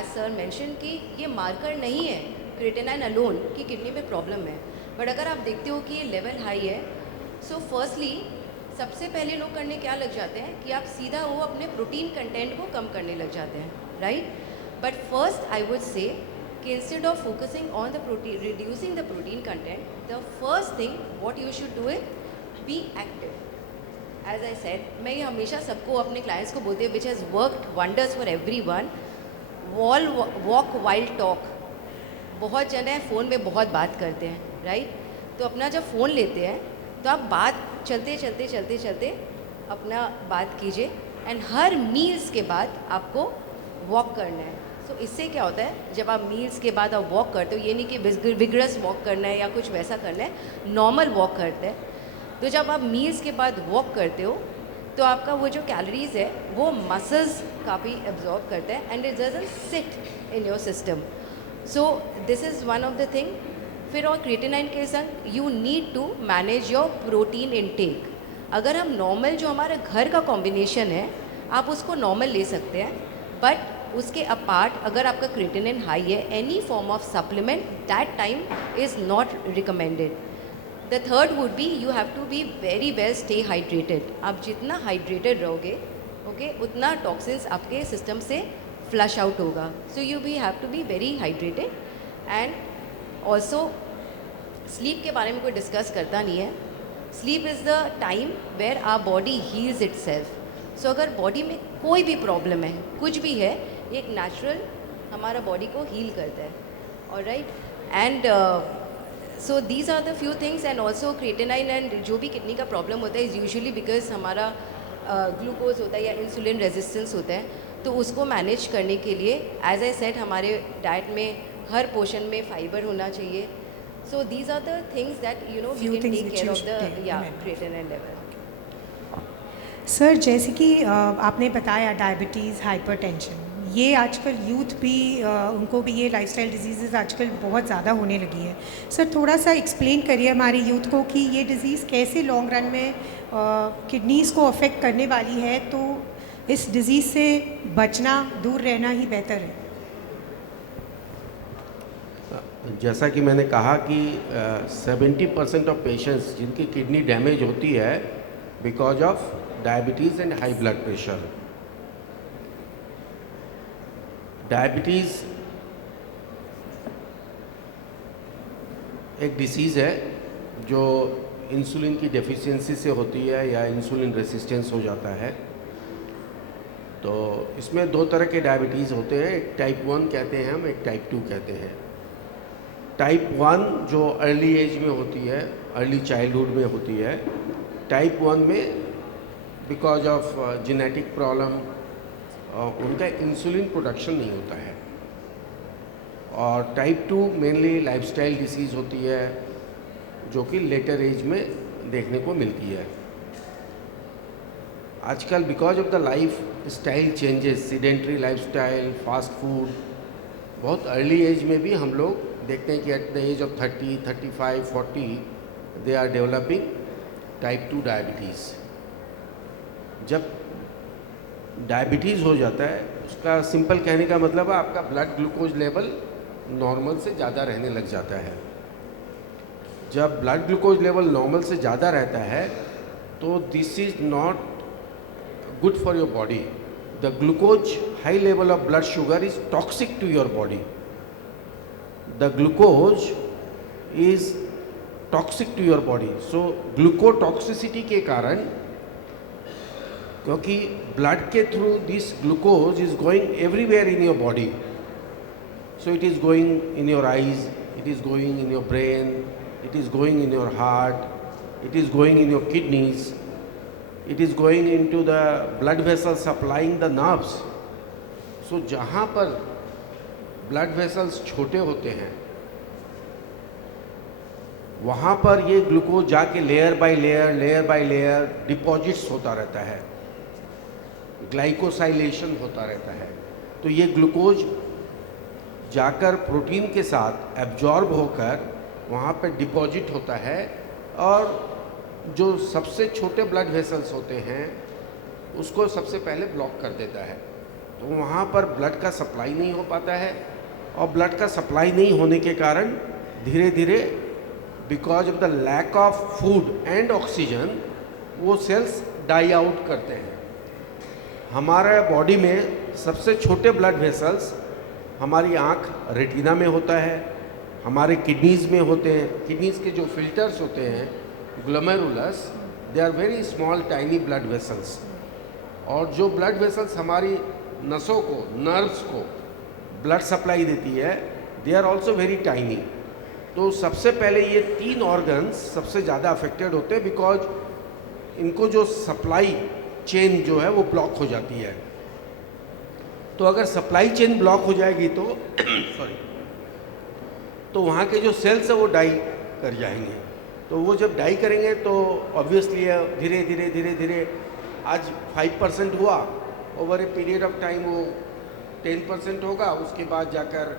As sir mention कि ये marker नहीं है क्रिएटिनिन अलोन कि किडनी में प्रॉब्लम है, बट अगर आप देखते हो कि ये लेवल हाई है, सो फर्स्टली सबसे पहले लोग करने क्या लग जाते हैं कि आप सीधा वो अपने प्रोटीन कंटेंट को कम करने लग जाते हैं, right. But first I would say कि instead of focusing on the protein, reducing the protein content, the first thing what you should do it, be active. As I said, मैं ये हमेशा सबको अपने क्लाइंट्स को बोलती हूँ, which has worked wonders for everyone, walk while talk. बहुत जन है फ़ोन में बहुत बात करते हैं, राइट। तो अपना जब फ़ोन लेते हैं तो आप बात चलते चलते चलते चलते अपना बात कीजिए, एंड हर मील्स के बाद आपको वॉक करना है। सो इससे क्या होता है, जब आप मील्स के बाद आप वॉक करते हो, ये नहीं कि विगरस वॉक करना है या कुछ वैसा करना है, नॉर्मल वॉक करते हैं, तो जब आप मील्स के बाद वॉक करते हो तो आपका वो जो कैलोरीज है वो मसल्स काफ़ी एब्जॉर्ब करता है, and it doesn't sit in your system. So this is one of the thing. फिर और क्रिएटिनिन के संग you need to manage your protein intake. अगर हम नॉर्मल जो हमारे घर का कॉम्बिनेशन है आप उसको नॉर्मल ले सकते हैं, बट उसके अपार्ट अगर आपका क्रिएटिनिन हाई है, any form of supplement that time is not recommended. The third would be you have to be very well stay hydrated. आप जितना हाइड्रेटेड रहोगे ओके उतना टॉक्सिन्स आपके सिस्टम से फ्लश आउट होगा। सो यू भी have to be very hydrated. And also sleep के बारे में कोई डिस्कस करता नहीं है। Sleep is the time where our body heals itself. So अगर बॉडी में कोई भी प्रॉब्लम है, कुछ भी है, एक नेचुरल हमारा बॉडी को हील करता है, alright. And so these are the few things. And also creatinine and जो भी किडनी का प्रॉब्लम होता है इज़ यूजुअली बिकॉज हमारा ग्लूकोज होता है या इंसुलिन रेजिस्टेंस होता है, तो उसको मैनेज करने के लिए एज आई सेड हमारे डाइट में हर पोर्शन में फाइबर होना चाहिए। So these are the things that you know we can take care of the या क्रिएटिनिन लेवल। सर जैसे कि आपने बताया डायबिटीज़, हाइपरटेंशन, ये आजकल यूथ भी उनको भी ये लाइफस्टाइल डिजीज़ आजकल बहुत ज़्यादा होने लगी है। सर थोड़ा सा एक्सप्लेन करिए हमारे यूथ को कि ये डिज़ीज़ कैसे लॉन्ग रन में किडनीज़ को अफेक्ट करने वाली है, तो इस डिज़ीज़ से बचना, दूर रहना ही बेहतर है। जैसा कि मैंने कहा कि 70% ऑफ पेशेंट्स जिनकी किडनी डैमेज होती है because of diabetes and high blood pressure. Diabetes एक डिसीज़ है जो इंसुलिन की डेफिशिएंसी से होती है या इंसुलिन रेसिस्टेंस हो जाता है। तो इसमें दो तरह के डायबिटीज़ होते हैं, एक टाइप 1 कहते हैं हम, एक टाइप 2 कहते हैं। टाइप 1 जो अर्ली एज में होती है, अर्ली चाइल्डहुड में होती है, टाइप 1 में बिकॉज ऑफ जेनेटिक प्रॉब्लम उनका इंसुलिन प्रोडक्शन नहीं होता है। और टाइप 2 मेनली लाइफस्टाइल डिसीज़ होती है जो कि लेटर एज में देखने को मिलती है। आजकल because of the life style changes, sedentary lifestyle, fast food, बहुत अर्ली एज में भी हम लोग देखते हैं कि at the age of 30, 35, 40 they are developing type 2 diabetes. जब डायबिटीज़ हो जाता है उसका सिंपल कहने का मतलब है आपका ब्लड ग्लूकोज लेवल नॉर्मल से ज़्यादा रहने लग जाता है। जब ब्लड ग्लूकोज लेवल नॉर्मल से ज़्यादा रहता है तो this is not good for your body. The glucose, high level of blood sugar is toxic to your body. The glucose is toxic to your body. So glucotoxicity के कारण, क्योंकि blood के through this glucose is going everywhere in your body. So it is going in your eyes, it is going in your brain, it is going in your heart, it is going in your kidneys. It is going into the blood vessels supplying the nerves. So जहाँ पर blood vessels छोटे होते हैं वहाँ पर ये glucose जाके layer by layer deposits होता रहता है, ग्लाइकोसाइलेशन होता रहता है। तो ये ग्लूकोज जाकर प्रोटीन के साथ एब्जॉर्ब होकर वहाँ पर डिपॉजिट होता है, और जो सबसे छोटे ब्लड वेसल्स होते हैं उसको सबसे पहले ब्लॉक कर देता है। तो वहाँ पर ब्लड का सप्लाई नहीं हो पाता है, और ब्लड का सप्लाई नहीं होने के कारण धीरे धीरे because of the lack of food and oxygen वो सेल्स डाई आउट करते हैं। हमारे बॉडी में सबसे छोटे ब्लड वेसल्स हमारी आँख रेटिना में होता है, हमारे किडनीज़ में होते हैं। किडनीज़ के जो फिल्टर्स होते हैं glomerulus, they are very small tiny blood vessels. और जो ब्लड वेसल्स हमारी नसों को, नर्व्स को ब्लड सप्लाई देती है, they are also very tiny. तो सबसे पहले ये 3 ऑर्गन्स सबसे ज़्यादा अफेक्टेड होते हैं, बिकॉज इनको जो सप्लाई चेन जो है वो ब्लॉक हो जाती है। तो अगर सप्लाई चेन ब्लॉक हो जाएगी तो सॉरी, तो वहाँ के जो सेल्स है वो डाई कर जाएंगे। तो वो जब डाई करेंगे तो ऑब्वियसली धीरे धीरे धीरे धीरे आज 5% हुआ, over a period of time वो 10% होगा, उसके बाद जाकर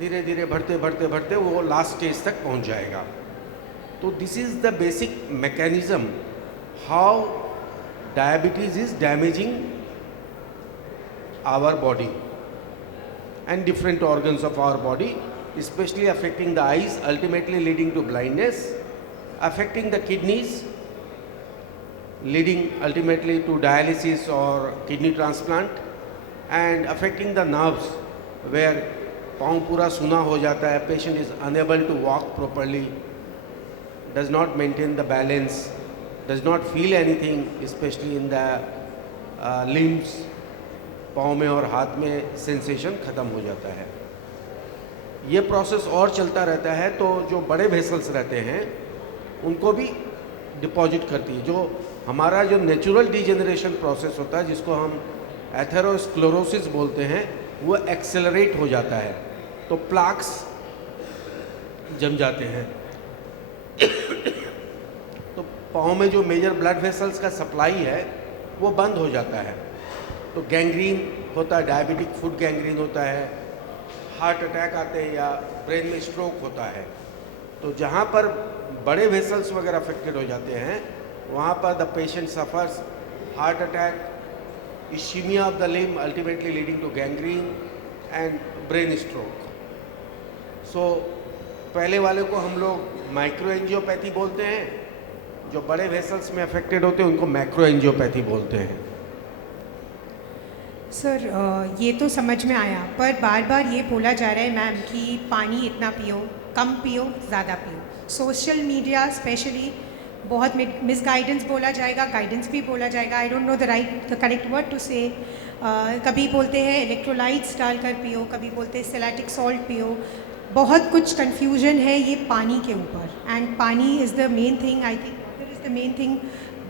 धीरे धीरे बढ़ते बढ़ते बढ़ते वो लास्ट स्टेज तक पहुँच जाएगा। तो this is the basic mechanism how diabetes is damaging our body and different organs of our body, especially affecting the eyes, ultimately leading to blindness, affecting the kidneys, leading ultimately to dialysis or kidney transplant, and affecting the nerves where पाँव पूरा सूना हो जाता है, patient is unable to walk properly, does not maintain the balance, does not feel anything, especially in the limbs, पाँव में और हाथ में सेंसेशन ख़त्म हो जाता है। ये प्रोसेस और चलता रहता है, तो जो बड़े वेसल्स रहते हैं उनको भी डिपॉजिट करती है। जो हमारा जो नेचुरल डिजेनरेशन प्रोसेस होता है, जिसको हम एथेरोस्क्लेरोसिस बोलते हैं, वो एक्सेलरेट हो जाता है, तो प्लाक्स जम जाते हैं। तो पाँव में जो मेजर ब्लड वेसल्स का सप्लाई है वो बंद हो जाता है, तो गैंग्रीन होता है, डायबिटिक फुट गैंग्रीन होता है, हार्ट अटैक आते हैं या ब्रेन में स्ट्रोक होता है। तो जहाँ पर बड़े वेसल्स वगैरह अफेक्टेड हो जाते हैं वहाँ पर the patient suffers heart attack, ischaemia of the limb, ultimately leading to gangrene and brain stroke. So पहले वाले को हम लोग माइक्रो एंजियोपैथी बोलते हैं, जो बड़े वेसल्स में अफेक्टेड होते हैं उनको मैक्रो एंजियोपैथी बोलते हैं। सर ये तो समझ में आया, पर बार बार ये बोला जा रहा है मैम कि पानी इतना पियो, कम पियो, ज़्यादा पियो। सोशल मीडिया स्पेशली बहुत मिसगाइडेंस बोला जाएगा, गाइडेंस भी बोला जाएगा, I don't know the correct word to say. कभी बोलते हैं इलेक्ट्रोलाइट्स डालकर पियो, कभी बोलते हैं सेलेटिक सॉल्ट पियो, बहुत कुछ कन्फ्यूजन है ये पानी के ऊपर। And pani is the main thing, I think water is the main thing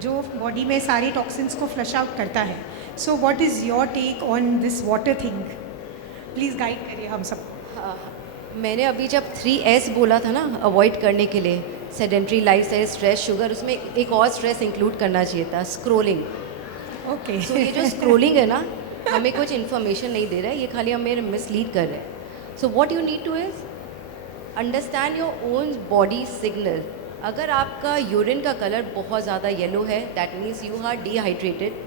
जो बॉडी में सारे टॉक्सिन्स को फ्लश आउट करता है। So what is your take on this water thing? Please guide करिए हम सब। हाँ, मैंने अभी जब 3S बोला था ना अवॉइड करने के लिए, सेडेंट्री लाइफस्टाइल, स्ट्रेस, शुगर, उसमें एक और स्ट्रेस इंक्लूड करना चाहिए था, स्क्रोलिंग। ओके सो ये जो स्क्रोलिंग है ना, हमें कुछ इन्फॉर्मेशन नहीं दे रहा है, ये खाली हमें मिसलीड कर रहा है। So what you need to is understand your own body signal. अगर आपका यूरिन का कलर बहुत ज़्यादा येलो है, that means you are dehydrated.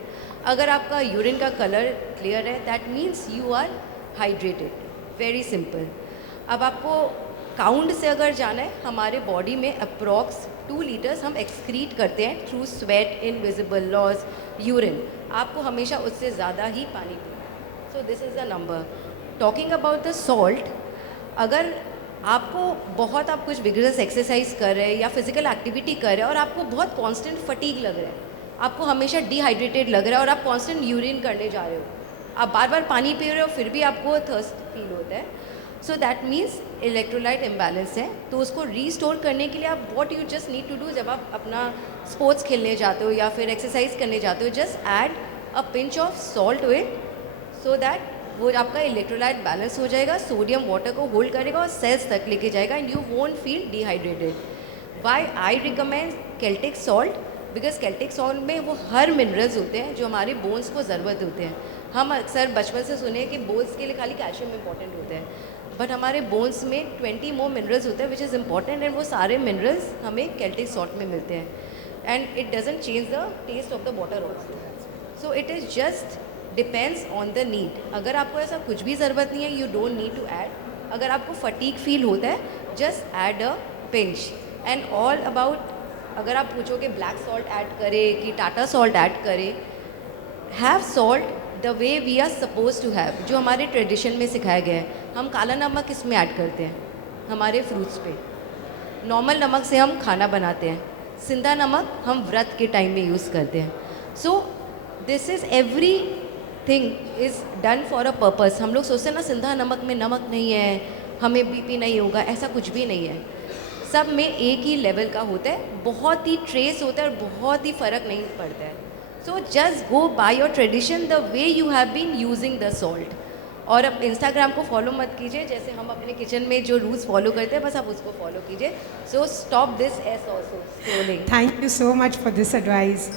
अगर आपका यूरिन का कलर क्लियर है, that means you are hydrated. Very simple. अब आपको काउंट से अगर जाना है, हमारे बॉडी में अप्रॉक्स 2 लीटर्स हम एक्सक्रीट करते हैं through sweat, invisible loss, urine. आपको हमेशा उससे ज़्यादा ही पानी पीना है। सो this is the number. Talking about the salt, अगर आपको बहुत, आप कुछ विगरस एक्सरसाइज कर रहे हैं या फिजिकल एक्टिविटी कर रहे हैं और आपको बहुत कांस्टेंट फटीग लग रहा है, आपको हमेशा डिहाइड्रेटेड लग रहा है और आप कांस्टेंट यूरिन करने जा रहे हो, आप बार बार पानी पी रहे हो फिर भी आपको थर्स्ट फील होता है, so that means electrolyte imbalance है। तो उसको रीस्टोर करने के लिए आप what you just need to do, जब आप अपना स्पोर्ट्स खेलने जाते हो या फिर एक्सरसाइज करने जाते हो, just add a pinch of salt to it, so that वो आपका इलेक्ट्रोलाइट बैलेंस हो जाएगा, सोडियम वाटर को होल्ड करेगा और सेल्स तक लेके जाएगा and you won't feel dehydrated. Why I recommend Celtic salt, because Celtic salt में वो हर मिनरल्स होते हैं जो हमारे बोन्स को ज़रूरत होते हैं। हम अक्सर बचपन से सुने कि बोन्स के लिए खाली कैल्शियम इंपॉर्टेंट होता है, बट हमारे बोन्स में 20 मोर मिनरल्स होते हैं विच इज़ इंपॉर्टेंट, एंड वो सारे मिनरल्स हमें केल्टिक सॉल्ट में मिलते हैं। And it doesn't change the taste of the water also, so it is just depends on the need. अगर आपको ऐसा कुछ भी ज़रूरत नहीं है, you don't need to add. अगर आपको फटीक फील होता है, just add a pinch. And all about, अगर आप पूछोगे ब्लैक सॉल्ट ऐड करें कि टाटा सॉल्ट ऐड करें, have salt the way we are suppose to have, जो हमारे ट्रेडिशन में सिखाया गया है। हम काला नमक किस में ऐड करते हैं? हमारे फ्रूट्स पे। नॉर्मल नमक से हम खाना बनाते हैं, सिंधा नमक हम व्रत के टाइम में यूज़ करते हैं। सो this is every thing is done for a purpose. हम लोग सोचते हैं ना सिंधा नमक में नमक नहीं है, हमें बीपी नहीं होगा, ऐसा कुछ भी नहीं है। सब में एक ही लेवल का होता है, बहुत ही ट्रेस होता है और बहुत ही फ़र्क नहीं पड़ता है। So just go by your tradition the way you have been using the salt. और अब इंस्टाग्राम को फॉलो मत कीजिए, जैसे हम अपने किचन में जो रूल्स फॉलो करते हैं बस आप उसको फॉलो कीजिए। So stop this S also scrolling. Thank you so much for this advice.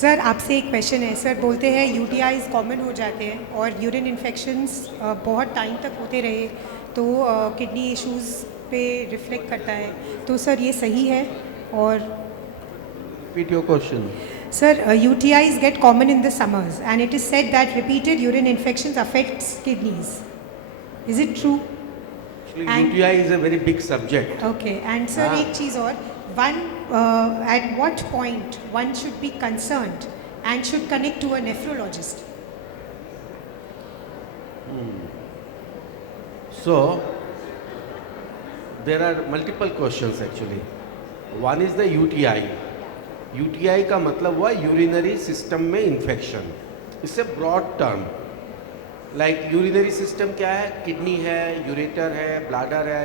Sir आपसे एक क्वेश्चन है। सर बोलते हैं यूटीआईज कॉमन हो जाते हैं और यूरिन इन्फेक्शंस बहुत टाइम तक होते रहे तो किडनी इश्यूज़ पे रिफ्लेक्ट करता है, तो सर ये सही है? और Repeat your question. Sir, UTIs get common in the summers and it is said that repeated urine infections affects kidneys. Is it true? Actually, And- UTI is a very big subject. Okay. And sir, हाँ. एक चीज़ और, one at what point one should be concerned and should connect to a nephrologist? So, there are multiple questions actually. One is the UTI. UTI का मतलब हुआ urinary system में infection. इससे broad term, like urinary system क्या है? Kidney है, ureter है, bladder है,